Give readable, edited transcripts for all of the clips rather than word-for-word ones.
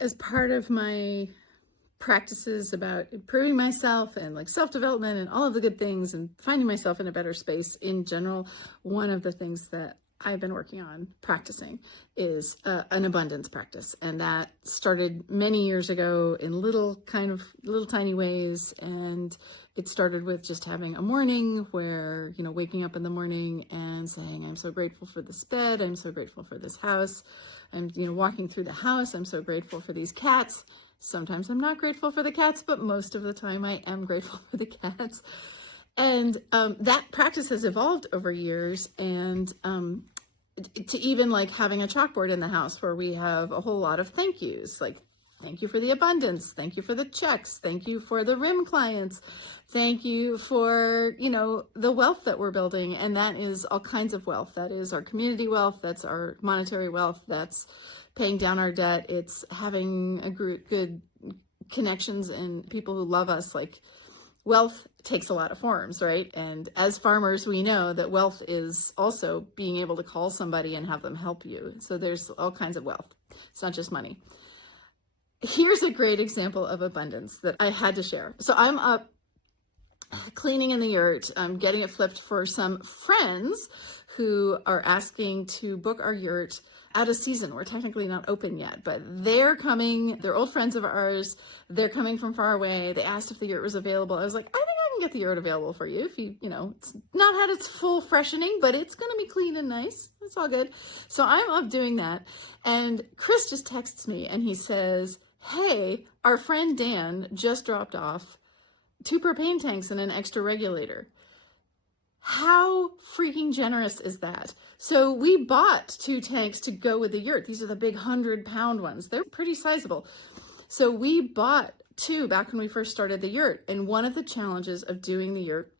As part of my practices about improving myself and like self-development and all of the good things and finding myself in a better space in general, one of the things that I've been working on practicing is an abundance practice. And that started many years ago in little tiny ways. And it started with just having a morning where, waking up in the morning and saying, I'm so grateful for this bed. I'm so grateful for this house. I'm, walking through the house. I'm so grateful for these cats. Sometimes I'm not grateful for the cats, but most of the time I am grateful for the cats. And that practice has evolved over years, and to even like having a chalkboard in the house where we have a whole lot of thank yous, like thank you for the abundance, thank you for the checks, thank you for the RIM clients, thank you for, the wealth that we're building. And that is all kinds of wealth. That is our community wealth, that's our monetary wealth, that's paying down our debt, it's having a good connections and people who love us. Like, wealth takes a lot of forms, right? And as farmers, we know that wealth is also being able to call somebody and have them help you. So there's all kinds of wealth. It's not just money. Here's a great example of abundance that I had to share. So I'm up cleaning in the yurt. I'm getting it flipped for some friends who are asking to book our yurt out of season. We're technically not open yet, but they're coming. They're old friends of ours. They're coming from far away. They asked if the yurt was available. I was like, I think I can get the yurt available for you if it's not had its full freshening, but it's going to be clean and nice. It's all good. So I'm up doing that. And Chris just texts me and he says, hey, our friend Dan just dropped off 2 propane tanks and an extra regulator. How freaking generous is that? So we bought 2 tanks to go with the yurt. These are the big 100-pound ones. They're pretty sizable. So we bought 2 back when we first started the yurt. And one of the challenges of doing the yurt,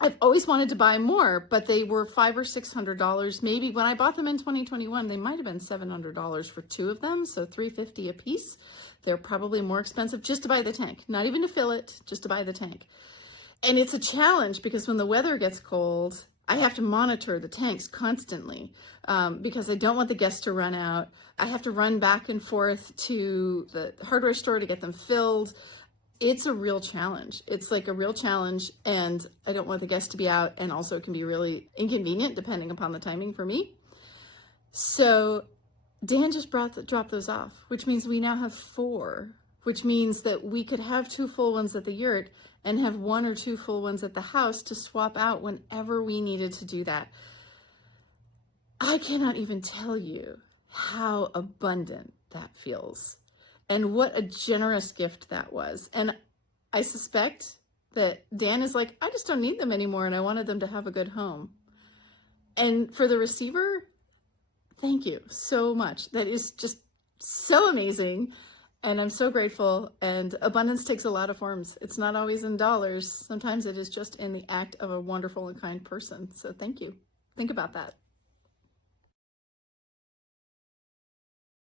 I've always wanted to buy more, but they were $500 or $600. Maybe when I bought them in 2021, they might have been $700 for 2 of them. So $350 a piece. They're probably more expensive just to buy the tank, not even to fill it, just to buy the tank. And it's a challenge because when the weather gets cold, I have to monitor the tanks constantly because I don't want the guests to run out. I have to run back and forth to the hardware store to get them filled. It's a real challenge. It's like a real challenge, and I don't want the guests to be out, and also it can be really inconvenient depending upon the timing for me. So Dan just dropped those off, which means we now have 4, which means that we could have 2 full ones at the yurt and have 1 or 2 full ones at the house to swap out whenever we needed to do that. I cannot even tell you how abundant that feels and what a generous gift that was. And I suspect that Dan is like, I just don't need them anymore, and I wanted them to have a good home. And for the receiver, thank you so much. That is just so amazing. And I'm so grateful. And abundance takes a lot of forms. It's not always in dollars. Sometimes it is just in the act of a wonderful and kind person. So thank you. Think about that.